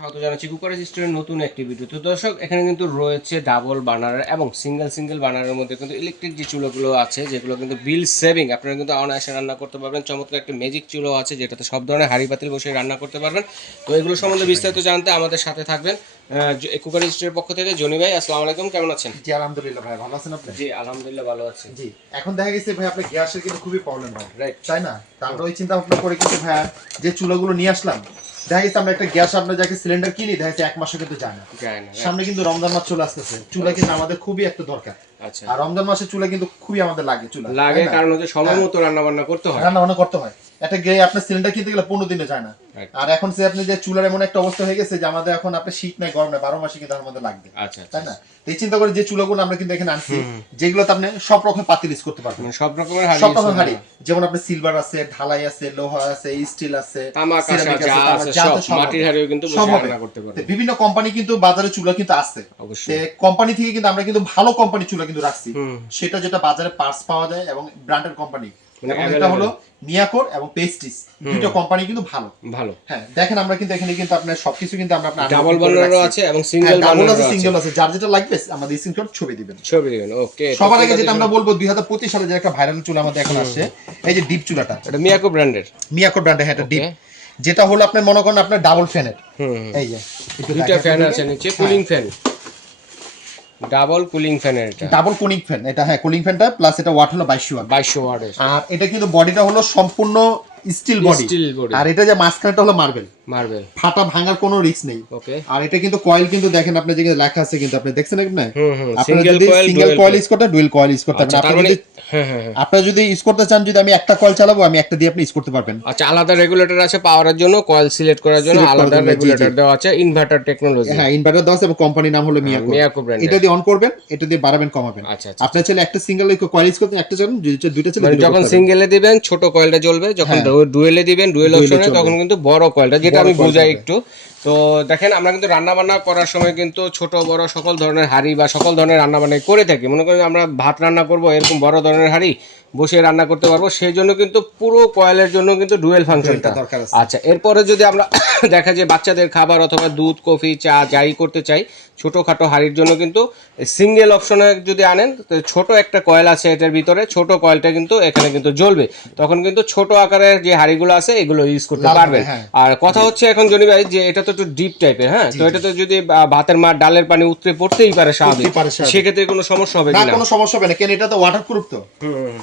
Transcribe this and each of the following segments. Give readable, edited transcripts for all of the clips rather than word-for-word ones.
স্বাগত জানাচ্ছি কুকার রেজিস্টারের নতুন একটি ভিডিও। তো দর্শক, এখানে কিন্তু রয়েছে ডাবল বার্নার এবং সিঙ্গেল বার্নারের মধ্যে কিন্তু ইলেকট্রিক যে চুলোগুলো আছে, যেগুলো কিন্তু বিল সেভিং, আপনারা কিন্তু অনায়াসে রান্না করতে পারবেন। চমৎকার একটি ম্যাজিক চুলো আছে যেটাতে সব ধরনের হাঁড়ি পাতিল বসে রান্না করতে পারবেন। তো এগুলো সম্বন্ধে বিস্তারিত জানতে আমাদের সাথে থাকবেন কুকার রেজিস্টারের পক্ষ থেকে জনি ভাই। আসসালামু আলাইকুম, কেমন আছেন? জি আলহামদুলিল্লাহ ভাই, ভালো আছেন আপনি? জি আলহামদুলিল্লাহ ভালো আছি। জি, এখন দেখা গেছে ভাই আপনার গ্যাসের কিন্তু খুবই প্রবলেম হয়, রাইট, তাই না? তারপরে ওই চিন্তা ভাবনা করে কিন্তু ভাই যে চুলাগুলো নিয়ে আসলাম, দেখা গেছে আমরা একটা গ্যাস আপনার যাকে সিলিন্ডার কিনি, দেখা যাচ্ছে এক মাসও কিন্তু যায় না। সামনে কিন্তু রমজান মাস চলে আসতেছে, চুলা কিন্তু আমাদের খুবই একটা দরকার। আচ্ছা, আর রমজান মাসে চুলা কিন্তু খুবই আমাদের লাগে, চুলা লাগে কারণ হচ্ছে সময় মতো রান্না বান্না করতে হয়, করতে হয়। একটা আপনার সিলিন্ডার কিনতে গেলে 15 দিনে যায় না। আর এখন সে আপনি যে চুলার এমন একটা অবস্থা হয়ে গেছে যে আমাদের এখন আপনি শীত নাই গরম নাই 12 মাসে কিন্তু আমাদের লাগবে। আচ্ছা, তাই না? এই চিন্তা করে যে চুলাগুলো আমরা কিন্তু এখানে আনছি, যেগুলোতে আপনি সব রকম পাতিল ইউজ করতে পারবেন, সব রকমের হাঁড়ি, যেমন আপনি সিলভার আছে, ঢালাই আছে, লোহা আছে, স্টিল আছে, তামাক আছে, সব মাটির হাঁড়িও কিন্তু বসে রান্না করতে পারবেন। বিভিন্ন কোম্পানি কিন্তু বাজারে চুলা কিন্তু আছে। অবশ্যই কোম্পানি থেকে কিন্তু আমরা কিন্তু ভালো কোম্পানি চুলা কিন্তু রাখছি, সেটা যেটা বাজারে পার্টস পাওয়া যায় এবং ব্র্যান্ডেড কোম্পানি। এটা হলো মিয়াকোর এবং পেস্টিস, দুটো কোম্পানি কিন্তু ভালো ভালো। হ্যাঁ, দেখেন আমরা কিন্তু এখানে কিন্তু আপনার সবকিছু কিন্তু আমরা আপনার ডাবল বার্নারও আছে এবং সিঙ্গেল আছে, যার যেটা লাগবে আমাদের স্ক্রিনশট ছবি দিবেন। ওকে। সবার আগে যেটা আমরা বলবো 2025 সালে যে একটা ভাইরাল চুলা আমাদের এখন আসছে, এই যে ডিপ চুলাটা, এটা মিয়াকো ব্র্যান্ডের, হ্যাঁ এটা ডিপ, যেটা হলো আপনার মনে করেন আপনার ডাবল ফ্যানের, এই যে দুটো ফ্যান আছে নিচে, cooling fan, double cooling fan, double cooling fan এটা, হ্যাঁ কুলিং ফ্যানটা প্লাস এটা ওয়াট হলো 2200 ওয়াট। আর এটা কিন্তু বডিটা হলো সম্পূর্ণ স্টিল বডি, আর এটা যে মাঝখানটা হলো মার্বেল, ফাটা ভাঙার কোনো রিস্ক নেই। আর এটা কিন্তু কয়েল কিন্তু দেখেন আপনি যে লেখা আছে কিন্তু আপনি দেখছেন না, আপনারা যদি সিঙ্গেল কয়েল ইউজ করতে, ডুয়াল কয়েল ইউজ করতে পারবেন। আপনারা যদি ইউজ করতে চান, যদি আমি একটা কয়েল চালাবো, আমি একটা দিয়ে আপনি ইউজ করতে পারবেন। আচ্ছা, আলাদা রেগুলেটর আছে পাওয়ারের জন্য, কয়েল সিলেক্ট করার জন্য আলাদা রেগুলেটর দেওয়া আছে, ইনভার্টার টেকনোলজি, হ্যাঁ ইনভার্টার দেওয়া আছে এবং কোম্পানির নাম হলো মিয়াকো ব্র্যান্ড। এটা দিয়ে অন করবেন, এটা দিয়ে বাড়াবেন কমাবেন। আপনি চাইলে একটা সিঙ্গেল কয়েল ইউজ করতে, একটা চালান, দুইটা চালান, যখন সিঙ্গেলে দিবেন ছোট কয়েলটা জ্বলবে, যখন ডুয়েলে দিবেন ডুয়েল অপশনে তখন কিন্তু বড় কয়েলটা, যেটা আমি বুঝাই একটু। তো দেখেন, আমরা কিন্তু রান্না বান্না করার সময় কিন্তু ছোট বড় সকল ধরনের হাঁড়ি বা সকল ধরনের রান্না বান্নাই করে থাকি। মনে করি আমরা ভাত রান্না করব, এরকম বড় ধরনের হাঁড়ি বসে রান্না করতে পারবো, সেই জন্য কিন্তু পুরো কয়েলের জন্য কিন্তু ডুয়েল ফাংশনটা দরকার আছে। আচ্ছা, এরপরে যদি আমরা দেখা যায় বাচ্চাদের খাবার অথবা দুধ কফি চা যাই করতে চাই, ছোটোখাটো হাঁড়ির জন্য কিন্তু সিঙ্গেল অপশনে যদি আনেন, ছোট একটা কয়েল আছে এটার ভিতরে, ছোট কয়েলটা কিন্তু এখানে কিন্তু জ্বলবে, তখন কিন্তু ছোট আকারের যে হাঁড়িগুলো আছে এগুলো ইউজ করতে পারবেন। আর কথা হচ্ছে এখন জনি ভাই যে এটা তো একটু ডিপ টাইপের, হ্যাঁ, তো এটাতে যদি ভাতের মার ডালের পানি উতরে পড়তেই পারে স্বাভাবিক, সেক্ষেত্রে কোনো সমস্যা হবে না? কোনো সমস্যা হবে না, কেন এটা তো ওয়াটারপ্রুফ। তো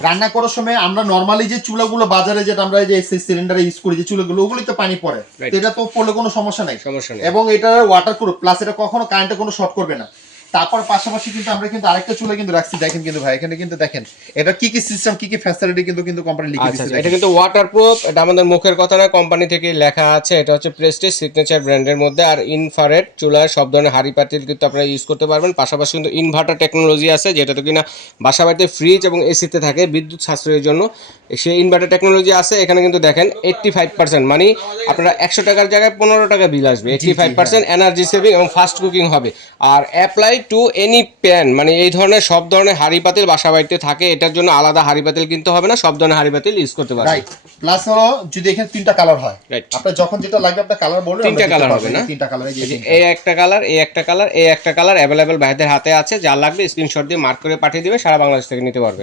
রান্না করার সময় আমরা নরমালি যে চুলাগুলো বাজারে যেটা আমরা যে সিলিন্ডারে ইউজ করি, যে চুলাগুলো ওগুলি তো পানি পড়ে, এটা তো পড়লে কোনো সমস্যা নাই। এবং এটা ওয়াটারপ্রুফ প্লাস এটা কখনো কারেন্টে কোনো শর্ট করবে না। তারপর পাশাপাশি কিন্তু আমরা কিন্তু আরেকটা চুলা কিন্তু রাখছি, দেখেন কিন্তু ভাই এখানে কিন্তু দেখেন এটা কি কি সিস্টেম, কি কি ফ্যাসিলিটি কিন্তু কোম্পানি লিখে দিয়েছে। এটা কিন্তু ওয়াটারপ্রুফ, এটা আমাদের মুখের কথা না, কোম্পানি থেকে লেখা আছে। এটা হচ্ছে প্রেস্টিজ সিগনেচার ব্র্যান্ডের মধ্যে। আর ইনফ্রারেড চুলায় সব ধরনের হাঁড়ি পাতিল কিন্তু আপনারা ইউজ করতে পারবেন। পাশাপাশি কিন্তু ইনভার্টার টেকনোলজি আছে, যেটাতে কিনা বাসা বাড়িতে ফ্রিজ এবং এসিতে থাকে বিদ্যুৎ সাশ্রয়ের জন্য, সেই ইনভার্টার টেকনোলজি আছে। এখানে কিন্তু দেখেন 85%, মানে আপনারা 100 টাকার জায়গায় 15 টাকা বিল আসবে, 85% এনার্জি সেভিং এবং ফাস্ট কুকিং হবে। আর অ্যাপ্লাই টু এনি প্যান, মানে এই ধরনের সব ধরনের হাঁড়ি পাতিল বাসা বাড়িতে থাকে, এটার জন্য আলাদা হাঁড়ি পাতিল কিনতে হবে না, সব ধরনের হাঁড়ি পাতিল ইউজ করতে পারবেন। রাইট, প্লাস হলো যদি এখানে তিনটা কালার হয়, আপনার যখন যেটা লাগবে আপনার কালার বলবেন, তিনটা কালার হবে না, তিনটা কালার, এই একটা কালার, এই একটা কালার, এই একটা কালার अवेलेबल ভাইদের হাতে আছে, যা লাগবে স্ক্রিনশট দিয়ে মার্ক করে পাঠিয়ে দিবে, সারা বাংলাদেশ থেকে নিতে পারবো।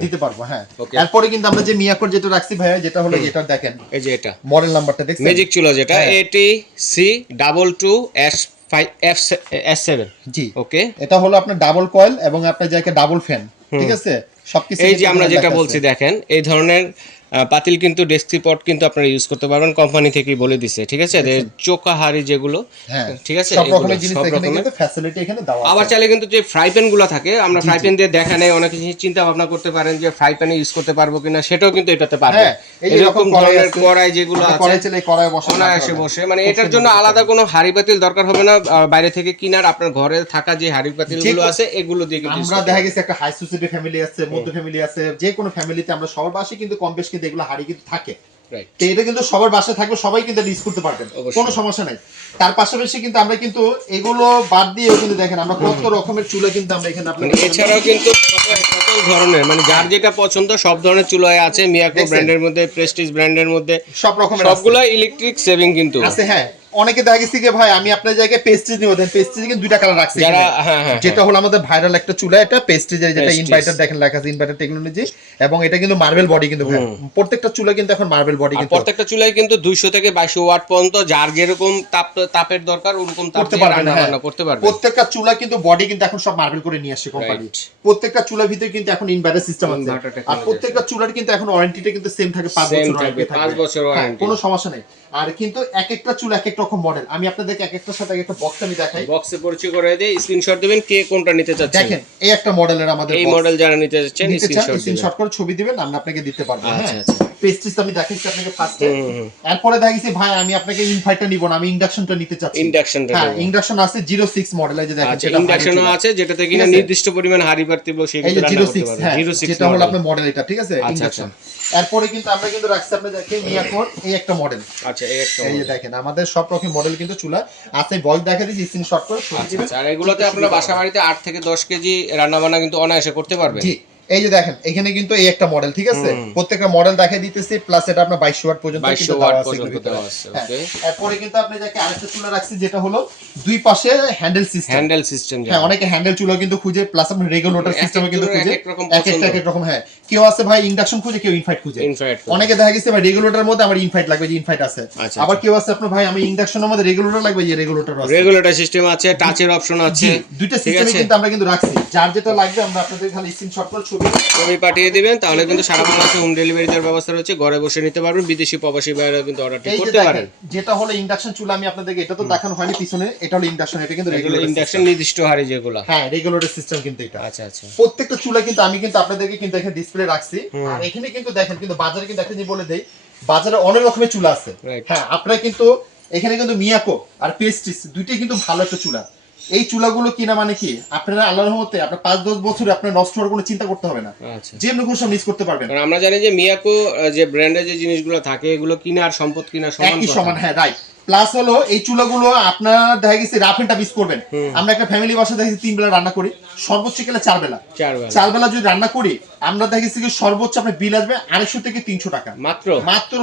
হ্যাঁ, এরপরে কিন্তু আমরা যে মিয়াকোর যেটা রাখছি ভাইয়া, যেটা হলো এটা দেখেন, এই যে এটা মডেল নাম্বারটা দেখছেন, ম্যাজিক চুলা যেটা ATC22S7। জি, ওকে। এটা হলো আপনার ডাবল কয়েল এবং আপনার যাকে ডাবল ফ্যান, ঠিক আছে, সবকিছু এই যে আমরা যেটা বলছি দেখেন, এই ধরনের পাতিল কিন্তু ডেস্কটপ কিন্তু আপনারা ইউজ করতে পারবেন, কোম্পানি থেকেই বলে দিছে, ঠিক আছে। চোকা হাড়ি যেগুলো, ঠিক আছে, সব রকমের জিনিস এখানে কিন্তু ফ্যাসিলিটি এখানে দেওয়া আছে। আবার চাইলে কিন্তু যে ফ্রাই প্যান গুলো থাকে, আমরা ফ্রাই প্যান দিয়ে দেখা নেই, অনেক কিছু চিন্তা ভাবনা করতে পারেন যে ফ্রাই প্যানে ইউজ করতে পারবো কিনা, সেটাও কিন্তু এটাতে পারবে। এরকম ধরনের কড়াই যেগুলো আছে, কড়াই বসে, মানে এটার জন্য আলাদা কোনো হাড়ি পাতিল দরকার হবে না, বাইরে থেকে কিনার আপনার ঘরে থাকা যে হাড়ি পাতিল গুলো আছে এগুলো দিয়ে কিন্তু আমরা দেখা গেছে একটা হাই সোসাইটি ফ্যামিলি আছে, মধ্য ফ্যামিলি আছে, যে কোনো ফ্যামিলিতে আমরা সবার বাসায় কিন্তু কম বেশি কিন্তু এগুলো হাড়ি কিন্তু থাকে। এটা কিন্তু সবার বাসায় থাকবে, সবাই কিন্তু ইউজ করতে পারবেন, কোনো সমস্যা নাই। তার পাশাপাশি কিন্তু আমরা কিন্তু এগুলো বাদ দিয়েও কিন্তু দেখেন আমরা কত রকমের চুলা কিন্তু আমরা এখানে আপনাদের, এছাড়াও কিন্তু সকল ধরনের, মানে যার যেটা পছন্দ সব ধরনের চুলাই আছে, মিয়াকো ব্র্যান্ডের মধ্যে, প্রেস্টিজ ব্র্যান্ডের মধ্যে, সব রকমের, সবগুলো ইলেকট্রিক সেভিং কিন্তু আছে। হ্যাঁ, অনেকে দেখা গেছে কি ভাই আমি আপনার জায়গায় পেস্টিজ নিব, দেন পেস্টিজ কিন্তু দুইটা কালার রাখছি যেটা হলো আমাদের ভাইরাল একটা চুলা, এটা পেস্টিজের যেটা ইনভার্টার দেখেন লেখা আছে ইনভার্টার টেকনোলজি, এবং এটা কিন্তু মার্বেল বডি কিন্তু ভাই প্রত্যেকটা চুলা কিন্তু এখন মার্বেল বডি কিন্তু প্রত্যেকটা চুলায় কিন্তু 200 থেকে 2200 ওয়াট পর্যন্ত যার যেরকম তাপের দরকার ওরকম তাপ দিয়ে রান্না করতে পারবে। প্রত্যেকটা চুলা কিন্তু বডি কিন্তু এখন সব মার্বেল করে নিয়ে আসছে কোম্পানি। প্রত্যেকটা চুলার ভিতরে কিন্তু এখন ইনভার্টার সিস্টেম আছে, আর প্রত্যেকটা চুলার কিন্তু এখন ওয়ারেন্টিটা কিন্তু সেম থাকে 5 বছর ওয়ারেন্টি, কোনো সমস্যা নেই। আর কিন্তু এক একটা চুলা এক এক রকম মডেল, আমি আপনাদেরকে এক একটার সাথে একটা বক্স আমি দেখাই, বক্সে পরিচয় করে দেই, স্ক্রিনশট দিবেন কে কোনটা নিতে চাচ্ছেন। দেখেন এই একটা মডেলের আমাদের এই মডেল যারা নিতে চাচ্ছেন স্ক্রিনশট করে ছবি দিবেন, আমরা আপনাকে দিতে পারবো। আচ্ছা হ্যাঁ পেস্টিস আমি দেখাইছি আপনাকে ফার্স্টে, এরপরে দেখাইছি ভাই আমি আপনাকে ইনভার্টার নিব না, আমি ইন্ডাকশনটা নিতে চাচ্ছি। হ্যাঁ ইন্ডাকশন আছে 06 মডেল, এই যে দেখেন সেটা ইন্ডাকশনও আছে যেটাতে কিনা নির্দিষ্ট পরিমাণ হাড়ি পাতিব সেগুলো রান্না করতে পারবেন। 06 যেটা হলো আপনার মডেল এটা, ঠিক আছে ইন্ডাকশন। এরপরে কিন্তু আমরা কিন্তু রাখছি আপনি দেখেন মিয়াকোর এই একটা মডেল। আচ্ছা এই যে দেখেন আমাদের সব রকম মডেল কিন্তু চুলা আছে, বল দেখা দিয়েছি স্ক্রিনশট করে ছবি দিবেন। আর এগুলোতে আপনারা বাসা বাড়িতে 8 থেকে 10 কেজি রান্না বান্না কিন্তু অনায়াসে করতে পারবেন। জি এই যে দেখেন এখানে কিন্তু এই একটা মডেল, ঠিক আছে প্রত্যেকটা মডেল দেখাই দিতেছি, প্লাস এটা আপনার 2200 ওয়াট পর্যন্ত কিন্তু দেওয়া আছে। ওকে এরপরে কিন্তু আপনি যাকে আরেকটা চুলা রাখছি যেটা হলো দুই পাশে হ্যান্ডেল সিস্টেম। হ্যাঁ অনেকে হ্যান্ডেল চুলা কিন্তু খুঁজে, প্লাস আপনি রেগুলেটর সিস্টেমও কিন্তু খুঁজে, এক এক রকম। হ্যাঁ কেউ আছে ভাই ইন্ডাকশন খুঁজে, কেউ ইনফাইট খুঁজে। অনেকে দেখা গেছে ভাই রেগুলেটরের মধ্যে আমার ইনফাইট লাগবে, যে ইনফাইট আছে। আবার কেউ আছে আপনার ভাই আমি ইন্ডাকশনের মধ্যে রেগুলেটর লাগবে, যে রেগুলেটর আছে, রেগুলেটর সিস্টেম আছে, টাচের অপশন আছে, দুইটা সিস্টেমে কিন্তু আমরা কিন্তু রাখছি। যার যেটা লাগবে আমরা আপনাদের খালি স্ক্রিনশট করে ছবি পাঠিয়ে দিবেন, তাহলে কিন্তু সারা বাংলাদেশে হোম ডেলিভারি দেওয়ার ব্যবস্থা রয়েছে, ঘরে বসে নিতে পারবেন, বিদেশি প্রবাসী ভাইরা কিন্তু অর্ডারটি করতে পারেন। যেটা হলো ইন্ডাকশন চুলা আমি আপনাদেরকে এটা তো দেখানো হয়নি পিছনে, এটা হলো ইন্ডাকশন, এটা কিন্তু রেগুলার ইন্ডাকশন নির্দিষ্ট হাড়ি যেগুলো। হ্যাঁ রেগুলেটর সিস্টেম কিন্তু এটা। আচ্ছা আচ্ছা প্রত্যেকটা চুলা কিন্তু আমি কিন্তু আপনাদেরকে কিন্তু এখানে ডিসপ্লে রাখছি, আর এখানে কিন্তু দেখেন কিন্তু বাজারে কিন্তু একটা জিনিস বলে দেই, বাজারে অনেক রকমের চুলা আছে। হ্যাঁ আপনারা কিন্তু এখানে কিন্তু মিয়াকো আর পেস্টিস দুইটাই কিন্তু ভালো একটা চুলা। এই চুলাগুলো কিনা মানে কি আপনারা আল্লাহর রহমতে আপনার 5-10 বছরে আপনার নষ্ট হওয়ার কোনো চিন্তা করতে হবে না, যে কোনো সব মিস করতে পারবেন। আমরা জানি যে মিয়াকো যে ব্র্যান্ডের যে জিনিসগুলো থাকে এগুলো কিনা আর সম্পদ কিনা সমান। হ্যাঁ রাইট। প্লাস হলো এই চুলাগুলো আপনারা দেখা গেছে রাফ এন্ড টাফ ইউজ করবেন। আমরা একটা ফ্যামিলি বাসা দেখেছি 3 বেলা রান্না করি, সর্বোচ্চ গেলে 4 বেলা। 4 বেলা যদি রান্না করি আমরা দেখেছি কি সর্বোচ্চ আপনার বিল আসবে 250 থেকে 300 টাকা, মাত্র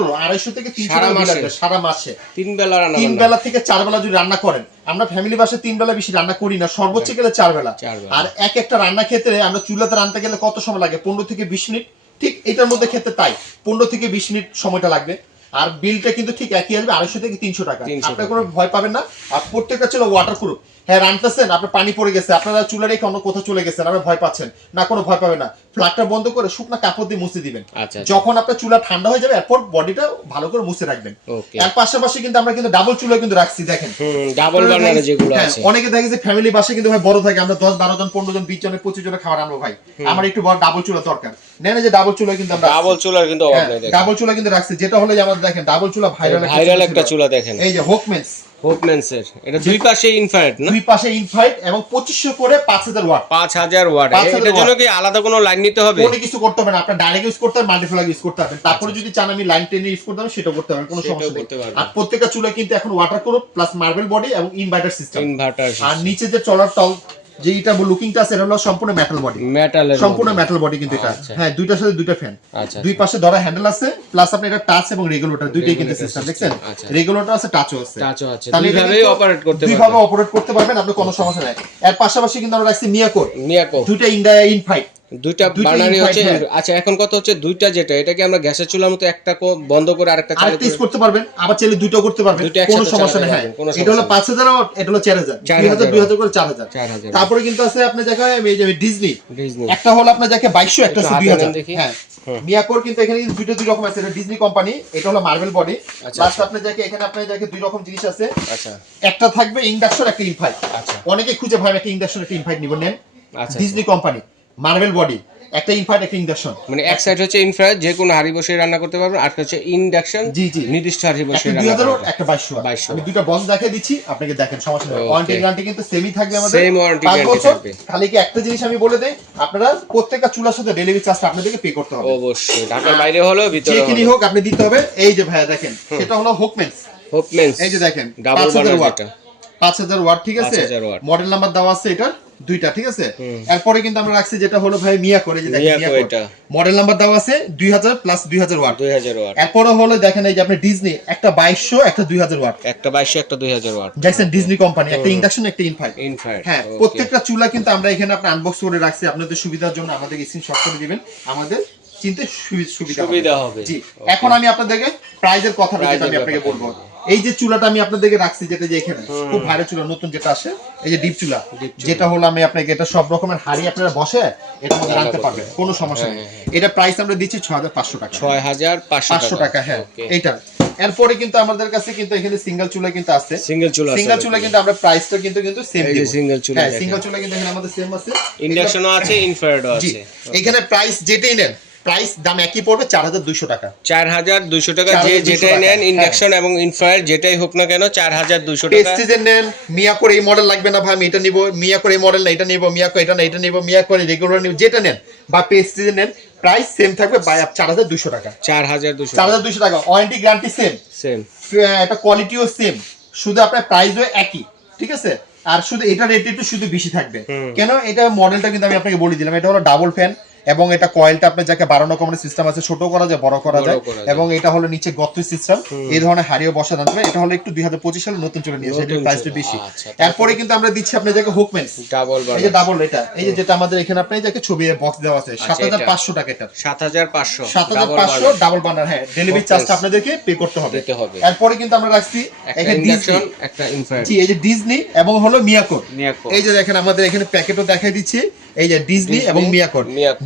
250 থেকে 300 টাকা বিল আসবে সারা মাসে। 3 বেলা রান্না, 3 বেলা থেকে 4 বেলা যদি রান্না করেন, আমরা ফ্যামিলি বাসায় 3 বেলা বেশি রান্না করি না, সর্বোচ্চ গেলে 4 বেলা। আর এক একটা রান্না ক্ষেত্রে আমরা চুলাতে রান্নাতে গেলে কত সময় লাগে? 15 থেকে 20 মিনিট। ঠিক এটার মধ্যে ক্ষেত্রে তাই 15 থেকে 20 মিনিট সময়টা লাগবে, আর বিলটা কিন্তু ঠিক একই আসবে 250 থেকে 300 টাকা। আপনারা কোনো ভয় পাবেন না। আর প্রত্যেকটা ছিল ওয়াটারপ্রুফ। হ্যাঁ রান্নাতেছেন আপনার পানি পড়ে গেছে, আপনারা চুলা রেখে অন্য কোথাও চলে গেছেন, আপনারা ভয় পাচ্ছেন না, কোনো ভয় পাবেন না। ফ্ল্যাগটা বন্ধ করে শুকনো কাপড় দিয়ে মুছে দিবেন। যখন আপনার চুলা ঠান্ডা হয়ে যাবে এরপর বডিটা ভালো করে মুছে রাখবেন। এর পাশাপাশি কিন্তু আমরা কিন্তু ডাবল চুলা কিন্তু রাখছি, দেখেন ডাবল বার্নারে যেগুলো আছে। অনেকে দেখে যে ফ্যামিলি বাসা কিন্তু ভাই বড় থাকে, আমরা 10-12 জন 15 জন 20 জন 25 জনের খাবার আনবো, ভাই আমার একটু বড় ডাবল চুলা দরকার। নেন যে ডাবল চুলা কিন্তু আমরা ডাবল চুলার কিন্তু অভাব নেই, দেখেন ডাবল চুলা কিন্তু রাখছি। যেটা হলো যে আমাদের দেখেন ডাবল চুলা ভাইরাল একটা চুলা, দেখেন এই যে হোকমেন্সের, এটা দুই পাশে ইনফ্রারেড না, দুই পাশে ইনফ্রারেড এবং 2500 করে 5000 ওয়াট। 5000 ওয়াট। এটার জন্য কি আলাদা কোনো লাইন নিতে হবে? কোনো কিছু করতে হবে না, আপনি ডাইরেক্ট ইউজ করতে পারেন, মাল্টিপ্লাগ ইউজ করতে পারেন। তারপরে যদি চান আমি লাইন টেনে ইউজ করতে পারেন সেটা করতে পারেন, কোনো সমস্যা নেই। আর প্রত্যেকটা চুলা কিন্তু এখন ওয়াটারপ্রুফ প্লাস মার্বেল বডি এবং ইনভার্টার সিস্টেম। আর নিচে যে চলার তল যে এটা লুকিংটা আছে এটা হলো সম্পূর্ণ মেটাল বডি, সম্পূর্ণ মেটাল বডি কিন্তু এটা। হ্যাঁ দুইটার সাথে দুইটা ফ্যান, দুই পাশে ধরা হ্যান্ডেল আছে, প্লাস আপনি এটা টাচ এবং রেগুলেটর দুইটাই কিন্তু সিস্টেম দেখছেন, রেগুলেটর আছে টাচও আছে। দুইভাবেই অপারেট করতে পারবেন, দুইভাবে অপারেট করতে পারবেন, আপনি কোনো সমস্যা নাই। এর পাশাপাশি কিন্তু আমরা রাখছি মিয়াকো দুইটা ইনফাইট, দুইটা বার্নারই হচ্ছে। আচ্ছা এখন কত হচ্ছে দুইটা, যেটা এটা কি আমরা গ্যাসের চুলার মতো একটা বন্ধ করে আরেকটা চালু করতে পারবেন, আবার চাইলে দুইটাও করতে পারবেন, কোনো সমস্যা নেই। হ্যাঁ এটা হলো 5000 আর এটা হলো 4000, 2000 করে 4000। তারপরে কিন্তু আছে আপনি দেখায় এই যে ডিজনি, একটা হলো আপনার দেখে 2200, একটা 2000। হ্যাঁ মিয়াকোর কিন্তু এখানে দুইটা দুই রকম আছে, এটা ডিজনি কোম্পানি, এটা হলো মার্বেল বডি। প্লাস আপনি দেখে এখানে আপনি দেখে দুই রকম জিনিস আছে। আচ্ছা একটা থাকবে ইন্ডাকশন, একটা ইনফাইট। আচ্ছা অনেকে খুঁজে ভাই একটা ইন্ডাকশন একটা ইনফাইট নিব, নেন ডিজনি কোম্পানি মার্বেল বডি, একটা ইনফ্রারেড একটা ইন্ডাকশন। মানে এক সাইড হচ্ছে ইনফ্রারেড যে কোনো হাড়ি বসে রান্না করতে পারবেন, আর হচ্ছে ইন্ডাকশন নির্দিষ্ট হাড়ি বসে রান্না 2000 একটা 2200। আমি দুটো বক্স দেখিয়ে দিচ্ছি আপনাকে, দেখেন সমস্যা নেই। ওয়ারেন্টি গ্যারান্টি কিন্তু সেমই থাকবে আমাদের, সেম ওয়ারেন্টি গ্যারান্টি থাকবে। খালি কি একটা জিনিস আমি বলে দেই, আপনারা প্রত্যেকটা চুলার সাথে ডেলিভারি চার্জ আপনাদেরকে পে করতে হবে অবশ্যই, ঢাকার বাইরে হলো ভিতরে হলো যেখানেই হোক আপনি দিতে হবে। এই যে ভাইয়া দেখেন সেটা হলো হোকমেন্স, এই যে দেখেন 5000 ওয়াট, 5000 ওয়াট ঠিক আছে, মডেল নাম্বার দেওয়া আছে এটা দুইটা, ঠিক আছে। এরপরে কিন্তু আমরা রাখছি যেটা হলো ভাই মিয়াকো, এই যে দেখেন মিয়াকো মডেল নাম্বার দেওয়া আছে 2000 প্লাস 2000 ওয়াট। এরপরে হলো দেখেন এই যে আপনি ডিজনি একটা 2200 একটা 2000 ওয়াট, একটা 2200 একটা 2000 ওয়াট দেখছেন ডিজনি কোম্পানি, একটা ইন্ডাকশন একটা ইনফাইট। হ্যাঁ, প্রত্যেকটা চুলা কিন্তু আমরা এখানে আপনি আনবক্স করে রাখছি আপনাদের সুবিধার জন্য, আমাদের স্ক্রিনশট করে দিবেন, আমাদের চিনতে সুবিধা হবে। জি, এখন আমি আপনাদেরকে প্রাইজের কথা যেটা আমি আপনাকে বলবো, এই যে চুলাটা আমি আপনাদেরকে রাখছি যেটা যে এখানে খুব ভালো চুলা নতুন যেটা আসে, এই যে ডিপ চুলা, যেটা হলো আমি আপনাকে এটা সব রকমের হাড়ি আপনারা বসে এটার মধ্যে রাখতে পারবেন, কোনো সমস্যা নেই। এটা প্রাইস আমরা দিচ্ছি 6500 টাকা, 6500 টাকা। হ্যাঁ, এইটা। এরপরে কিন্তু আমাদের কাছে কিন্তু এখানে সিঙ্গেল চুলা কিন্তু আছে, সিঙ্গেল চুলা কিন্তু আমরা প্রাইসটা কিন্তু সেম দিব। সিঙ্গেল চুলা, হ্যাঁ সিঙ্গেল চুলা কিন্তু এখানে আমাদের সেম আছে, ইন্ডাকশনও আছে, ইনফ্রারেডও আছে। এখানে প্রাইস যেটাই নেন প্রাইস দাম একই পড়বে 4200 টাকা, 4200 টাকা। যে যেটাই নেন ইন্ডাকশন এবং ইনফ্রারেড যেটাই হোক না কেন 4200 টাকা। প্রেস্টিজের নেন, মিয়াকোর এই মডেল লাগবে না ভাই আমি এটা নিব, মিয়াকোর এই মডেল না এটা নিব, মিয়াকো এটা না এটা নিব, মিয়াকোর রেগুলার নিব, যেটা নেন বা প্রেস্টিজের নেন প্রাইস সেম থাকবে 4200 টাকা, 4200 টাকা। ওয়ারেন্টি গ্যারান্টি সেম, এটা কোয়ালিটিও সেম, শুধু আপনার প্রাইসও একই, ঠিক আছে। আর শুধু এটা রেট একটু শুধু বেশি থাকবে কেন, এটা মডেলটা কিন্তু আমি আপনাকে বলে দিলাম, এটা হলো ডাবল ফ্যান এবং এটা কয়েলটা আপনার যাকে বাড়ানো কমানোর সিস্টেম আছে, ছোট করা যায় বড় করা যায়, এবং এটা হলো নিচে গর্ত সিস্টেম, এই ধরনের হাড়িও বসা যাবে। এটা হলো একটু 2025 সালে নতুন চলে নিয়েছে, এটা প্রাইসটা বেশি। এরপরে কিন্তু আমরা দিচ্ছি আপনার যাকে হুকম্যান ডাবল, এই যে ডাবল, এটা এই যে যেটা আমাদের এখানে আপনি যাকে ছবি বক্স দেওয়া আছে 7500 টাকা, এটা 7500 ডাবল বার্নার। হ্যাঁ, ডেলিভারি চার্জটা আপনাদেরকে পে করতে হবে। এরপরে কিন্তু আমরা রাখছি এখানে ডিজনি একটা ইনফ্রারেড, জি এই যে ডিজনি এবং হলো মিয়াকো, এই যে দেখেন আমাদের এখানে প্যাকেটও দেখাই দিচ্ছি, এই যে ডিজনি এবং মিয়াকো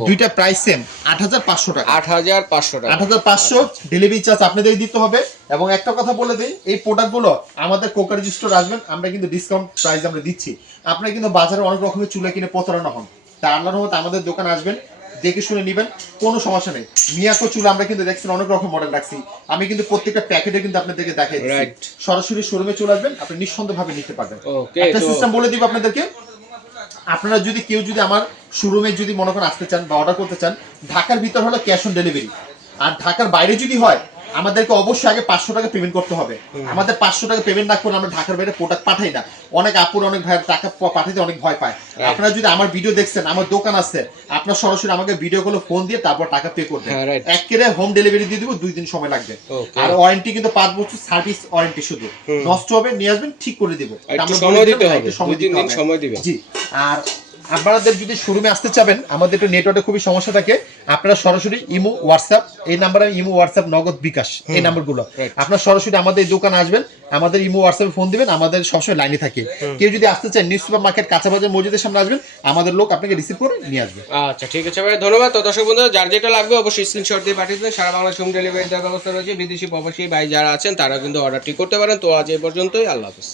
দুইটা প্রাইস সেম 8500 টাকা, 8500 ডেলিভারি চার্জ আপনাদের দিতে হবে। এবং একটা কথা বলে দেই, এই প্রোডাক্টগুলো আমাদের কোকার স্টোর আসবেন, আমরা কিন্তু ডিসকাউন্ট প্রাইস আমরা দিচ্ছি। আপনারা কিন্তু বাজারে অনেক রকমের চুলা কিনে প্রতারণা হন, তা আল্লাহর রহমতে আমাদের দোকানে আসবেন, দেখে শুনে নেবেন, কোনো সমস্যা নেই। মিয়াকো চুলা আমরা কিন্তু দেখছেন অনেক রকম মডেল রাখছি, আমি কিন্তু প্রত্যেকটা প্যাকেটে কিন্তু আপনাদেরকে দেখাই দিচ্ছি। সরাসরি শোরুমে চলে আসবেন, আপনি নিঃসন্দেহভাবে নিতে পারবেন। একটা সিস্টেম বলে দিব আপনাদেরকে, আপনারা যদি কেউ যদি আমার শোরুমে যদি মনে করেন আসতে চান বা অর্ডার করতে চান, ঢাকার ভিতর হলো ক্যাশ অন ডেলিভারি, আর ঢাকার বাইরে যদি হয় আমাদেরকে অবশ্যই আগে 500 টাকা পেমেন্ট করতে হবে। আমাদের 500 টাকা পেমেন্ট না করে আমরা ঢাকার বাইরে প্রোডাক্ট পাঠাই না, অনেক আপুর অনেক ভাই টাকা পাঠাতে অনেক ভয় পায়। আপনারা যদি আমার ভিডিও দেখছেন, আমার দোকান আছে, আপনার সরাসরি আমাকে ভিডিও কলে ফোন দিয়ে তারপর টাকা পে করবেন, একেবারে হোম ডেলিভারি দিয়ে দিব, 2 দিন সময় লাগবে। আর ওয়ারেন্টি কিন্তু 5 বছর সার্ভিস ওয়ারেন্টি, শুধু নষ্ট হবে নিয়ে আসবেন ঠিক করে দিব, আমরা সময় দিতে হবে, সময় দিবেন। জি, আর আপনাদের যদি শোরুমে আসতে চাবেন, আমাদের একটু নেটওয়ার্কে খুবই সমস্যা থাকে, আপনারা সরাসরি ইমো হোয়াটসঅ্যাপ, এই নাম্বারে ইমো হোয়াটসঅ্যাপ নগদ বিকাশ এই নাম্বারগুলো, আপনারা সরাসরি আমাদের এই দোকানে আসবেন, আমাদের ইমো হোয়াটসঅ্যাপে ফোন দিবেন, আমাদের সবসময় লাইনে থাকে। কেউ যদি আসতে চান নিউ সুপার মার্কেট কাঁচা বাজার মসজিদের সামনে আসবেন, আমাদের লোক আপনাকে রিসিভ করে নিয়ে আসবে। আচ্ছা ঠিক আছে ভাই, ধন্যবাদ। তো দর্শক বন্ধুরা, যার যেটা লাগবে অবশ্যই স্ক্রিনশট দিয়ে পাঠিয়ে দেবেন, সারা বাংলাদেশ হোম ডেলিভারি দেওয়ার ব্যবস্থা রয়েছে। বিদেশি প্রবাসী ভাই যারা আছেন তারা কিন্তু অর্ডারটি করতে পারেন। তো আজ এই পর্যন্তই, আল্লাহ হাফেজ।